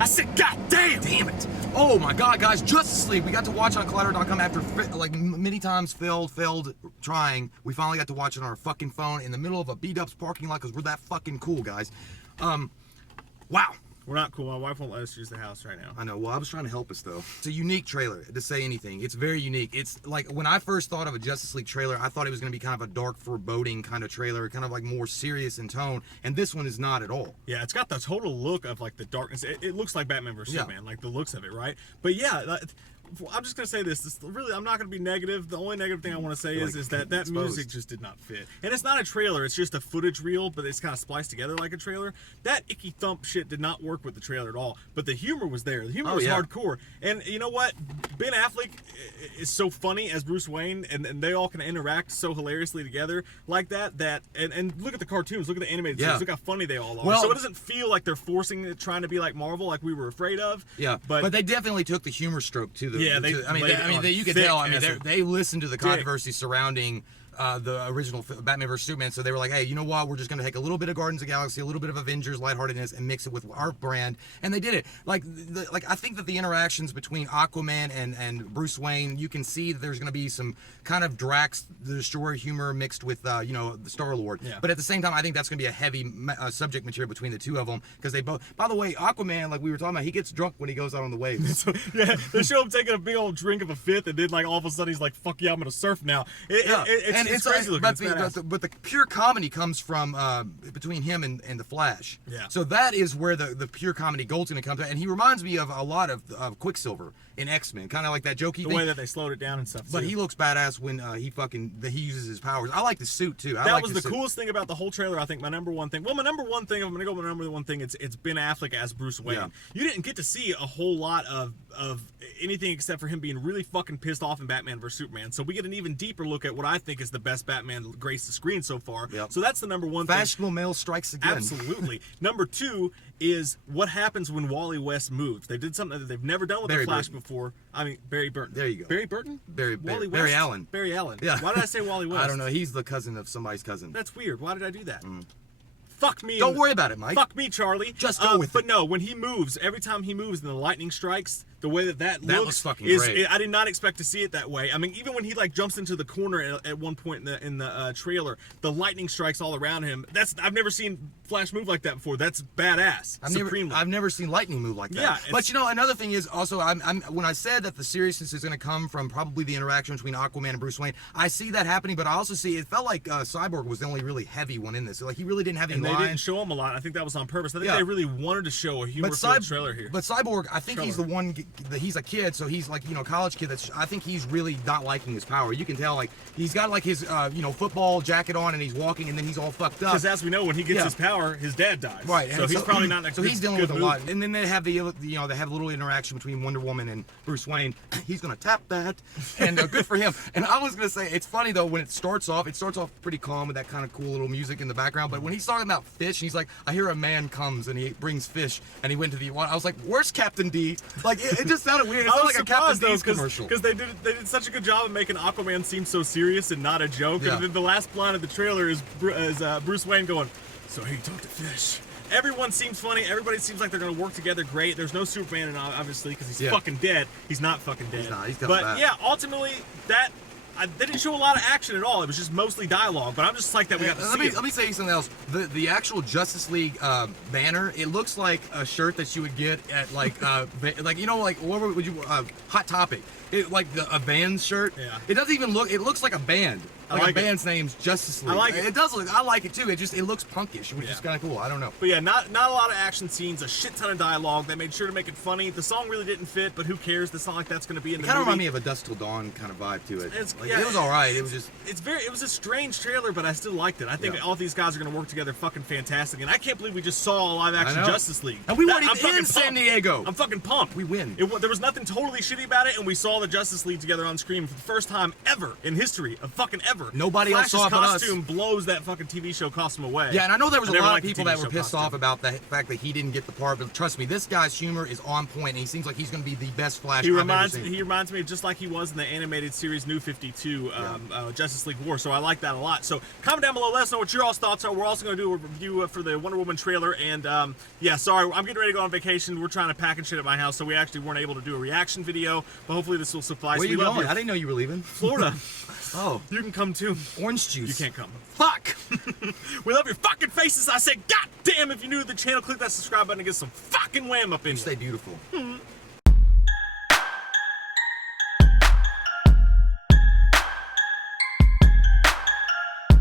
I said, God damn! Damn it. Oh my God, guys, Justice League. We got to watch it on Collider.com after like many times failed trying. We finally got to watch it on our fucking phone in the middle of a B-Dubs parking lot because we're that fucking cool, guys. Wow. We're not cool. My wife won't let us use the house right now. I know. Well, I was trying to help us, though. It's a unique trailer, to say anything. It's very unique. It's like, when I first thought of a Justice League trailer, I thought it was going to be kind of a dark, foreboding kind of trailer, kind of like more serious in tone, and this one is not at all. Yeah, it's got the total look of, like, the darkness. It looks like Batman vs. Superman, like, the looks of it, right? But, yeah, I'm just going to say this. Really, I'm not going to be negative. The only negative thing I want to say is that music just did not fit. And it's not a trailer. It's just a footage reel, but it's kind of spliced together like a trailer. That icky thump shit did not work with the trailer at all. But the humor was there. The humor was hardcore. And you know what? Ben Affleck is so funny as Bruce Wayne, and they all can interact so hilariously together like that. And look at the cartoons. Look at the animated series. Look how funny they all are. Well, so it doesn't feel like they're forcing it, trying to be like Marvel, like we were afraid of. Yeah, but they definitely took the humor stroke to the. Yeah, you can tell. I mean, they listened to the controversy surrounding the original Batman vs. Superman, so they were like, hey, you know what? We're just going to take a little bit of Guardians of the Galaxy, a little bit of Avengers lightheartedness, and mix it with our brand, and they did it. Like I think that the interactions between Aquaman and Bruce Wayne, you can see that there's going to be some kind of Drax the Destroyer humor mixed with the Star-Lord. Yeah. But at the same time, I think that's going to be a heavy subject material between the two of them, because they both. By the way, Aquaman, like we were talking about, he gets drunk when he goes out on the waves. So, yeah, they show him taking a big old drink of a fifth, and then like all of a sudden he's like, "Fuck yeah, I'm gonna surf now." It's crazy looking. But the pure comedy comes from between him and the Flash. Yeah. So that is where the pure comedy gold's gonna come to, and he reminds me of a lot of Quicksilver in X-Men, kind of like that jokey thing. The way that they slowed it down and stuff. But he looks badass when he uses his powers. I like the suit too. That was the coolest thing about the whole trailer. I think my number one thing. Well, my number one thing. I'm gonna go with my number one thing. It's Ben Affleck as Bruce Wayne. Yeah. You didn't get to see a whole lot of anything except for him being really fucking pissed off in Batman vs. Superman. So we get an even deeper look at what I think is the best Batman graced the screen so far. Yep. So that's the number one Fashionable male strikes again. Absolutely. Number two is what happens when Wally West moves. They did something that they've never done with the Flash before. I mean, Barry Burton. There you go. Barry Burton? Barry Allen. Barry Allen. Yeah. Why did I say Wally West? I don't know. He's the cousin of somebody's cousin. That's weird. Why did I do that? Fuck me. Don't worry about it, Mike. Fuck me, Charlie. Just go with it. But no, when he moves, every time he moves and the lightning strikes, the way that looks fucking great. I did not expect to see it that way. I mean, even when he like jumps into the corner at one point in the trailer, the lightning strikes all around him. I've never seen Flash move like that before. That's badass. I've never seen lightning move like that. Yeah, but another thing is also when I said that the seriousness is going to come from probably the interaction between Aquaman and Bruce Wayne, I see that happening. But I also see it felt like Cyborg was the only really heavy one in this. Like he really didn't have any lines. They didn't show him a lot. I think that was on purpose. I think they really wanted to show a humor-filled trailer here. But Cyborg, I think he's the one that he's a kid, so he's like college kid. I think he's really not liking his power. You can tell like he's got like his football jacket on and he's walking and then he's all fucked up. Because as we know, when he gets his power, his dad dies. Right. So he's probably not. So he's dealing with a lot. And then they have they have a little interaction between Wonder Woman and Bruce Wayne. He's gonna tap that, and good for him. And I was gonna say it's funny though when it starts off pretty calm with that kind of cool little music in the background. But when he's talking about fish, and he's like, I hear a man comes and he brings fish, and he went to the water. I was like, where's Captain D? Like it just sounded weird. It sounded like a Captain D's commercial. Because they did such a good job of making Aquaman seem so serious and not a joke. Yeah. And then the last line of the trailer is Bruce Wayne going, "So he talked to fish." Everyone seems funny. Everybody seems like they're going to work together great. There's no Superman, obviously, because he's fucking dead. He's not fucking dead. He's not. He's coming back. Yeah, ultimately, they didn't show a lot of action at all. It was just mostly dialogue. But I'm just psyched that we got to see it. Let me say something else. The actual Justice League banner, it looks like a shirt that you would get at like what would you Hot Topic. Like a Vans shirt. Yeah. It doesn't even look. It looks like a band. Like a band's name's Justice League. I like it. It does look. I like it too. It looks punkish, which is kind of cool. I don't know. But yeah, not a lot of action scenes. A shit ton of dialogue. They made sure to make it funny. The song really didn't fit, but who cares? It's not like that's going to be in the movie. It kind of reminded me of a Dusk Till Dawn kind of vibe to it. It was all right. It was just. It was a strange trailer, but I still liked it. I think all these guys are going to work together fucking fantastic, and I can't believe we just saw a live action Justice League. And we weren't even in San Diego. I'm fucking pumped. We win. There was nothing totally shitty about it, and we saw the Justice League together on screen for the first time ever in history of fucking ever. ever. Nobody else Flash's saw it but us. costume blows that fucking TV show costume away. Yeah, and I know there was a lot of people that were show pissed costume. off about the fact that he didn't get the part, but trust me, this guy's humor is on point, and he seems like he's going to be the best Flash I've ever seen. He reminds me just like he was in the animated series New 52, Justice League War. So I like that a lot. So comment down below, let us know what your all's thoughts are. We're also going to do a review for the Wonder Woman trailer, and yeah, sorry, I'm getting ready to go on vacation. We're trying to pack and shit at my house, so we actually weren't able to do a reaction video, but hopefully this will suffice. Where are you going? I didn't know you were leaving. Florida. Oh. You can come too. Orange juice. You can't come. Fuck! We love your fucking faces. I said, God damn, if you're new to the channel, click that subscribe button and get some fucking wham up in you. Stay beautiful.